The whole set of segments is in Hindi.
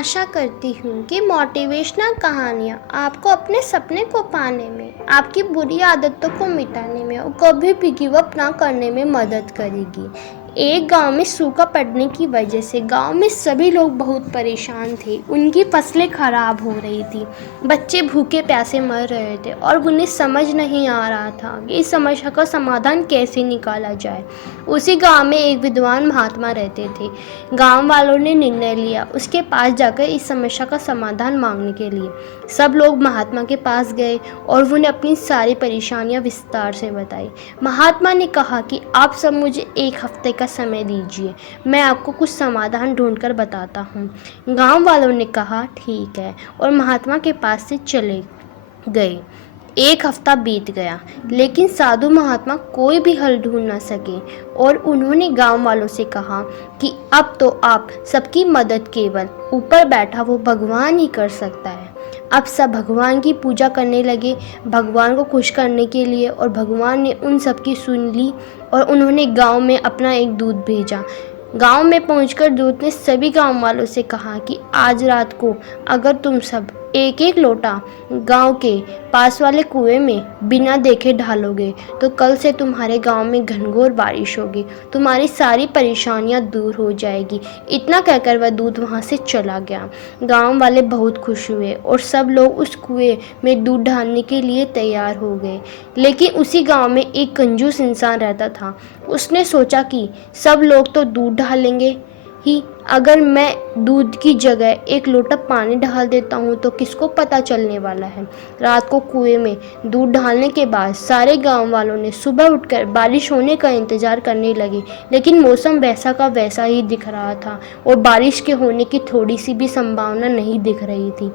आशा करती हूँ कि मोटिवेशनल कहानियाँ आपको अपने सपने को पाने में, आपकी बुरी आदतों को मिटाने में और कभी भी गिव अप ना करने में मदद करेगी। एक गांव में सूखा पड़ने की वजह से गांव में सभी लोग बहुत परेशान थे। उनकी फसलें खराब हो रही थी, बच्चे भूखे प्यासे मर रहे थे और उन्हें समझ नहीं आ रहा था कि इस समस्या का समाधान कैसे निकाला जाए। उसी गांव में एक विद्वान महात्मा रहते थे। गांव वालों ने निर्णय लिया उसके पास जाकर इस समस्या का समाधान मांगने के लिए। सब लोग महात्मा के पास गए और उन्हें अपनी सारी परेशानियां विस्तार से बताई। महात्मा ने कहा कि आप सब मुझे एक हफ्ते का समय दीजिए, मैं आपको कुछ समाधान ढूंढकर बताता हूँ। गांव वालों ने कहा ठीक है और महात्मा के पास से चले गए। एक हफ्ता बीत गया लेकिन साधु महात्मा कोई भी हल ढूंढ न सके और उन्होंने गांव वालों से कहा कि अब तो आप सबकी मदद केवल ऊपर बैठा वो भगवान ही कर सकता है। अब सब भगवान की पूजा करने लगे, भगवान को खुश करने के लिए, और भगवान ने उन सबकी सुन ली और उन्होंने गांव में अपना एक दूत भेजा। गांव में पहुंचकर दूत ने सभी गांव वालों से कहा कि आज रात को अगर तुम सब एक एक लोटा गांव के पास वाले कुएं में बिना देखे डालोगे तो कल से तुम्हारे गांव में घनघोर बारिश होगी, तुम्हारी सारी परेशानियां दूर हो जाएगी। इतना कहकर वह दूत वहां से चला गया। गांव वाले बहुत खुश हुए और सब लोग उस कुएं में दूध डालने के लिए तैयार हो गए। लेकिन उसी गांव में एक कंजूस इंसान रहता था। उसने सोचा कि सब लोग तो दूध डालेंगे ही, अगर मैं दूध की जगह एक लोटा पानी डाल देता हूँ तो किसको पता चलने वाला है। रात को कुएं में दूध डालने के बाद सारे गांव वालों ने सुबह उठकर बारिश होने का इंतज़ार करने लगे, लेकिन मौसम वैसा का वैसा ही दिख रहा था और बारिश के होने की थोड़ी सी भी संभावना नहीं दिख रही थी।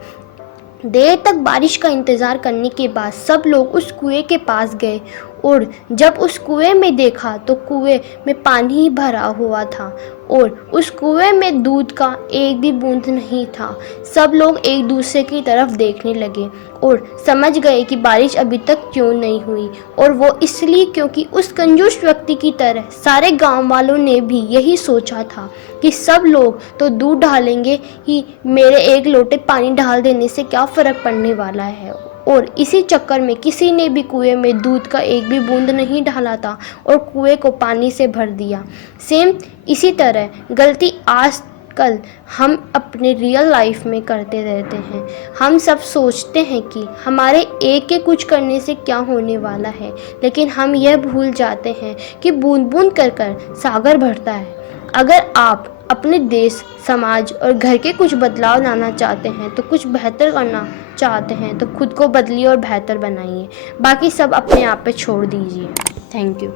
देर तक बारिश का इंतज़ार करने के बाद सब लोग उस कुएं के पास गए और जब उस कुएं में देखा तो कुएं में पानी ही भरा हुआ था और उस कुएं में दूध का एक भी बूंद नहीं था। सब लोग एक दूसरे की तरफ देखने लगे और समझ गए कि बारिश अभी तक क्यों नहीं हुई, और वो इसलिए क्योंकि उस कंजूस व्यक्ति की तरह सारे गांव वालों ने भी यही सोचा था कि सब लोग तो दूध डालेंगे ही, मेरे एक लोटे पानी डाल देने से क्या फ़र्क पड़ने वाला है। और इसी चक्कर में किसी ने भी कुएं में दूध का एक भी बूंद नहीं डाला था और कुएं को पानी से भर दिया। सेम इसी तरह गलती आजकल हम अपने रियल लाइफ में करते रहते हैं। हम सब सोचते हैं कि हमारे एक के कुछ करने से क्या होने वाला है, लेकिन हम यह भूल जाते हैं कि बूंद बूंद कर कर सागर भरता है। अगर आप अपने देश, समाज और घर के कुछ बदलाव लाना चाहते हैं तो कुछ बेहतर करना चाहते हैं तो खुद को बदलिए और बेहतर बनाइए। बाकी सब अपने आप पे छोड़ दीजिए। Thank you.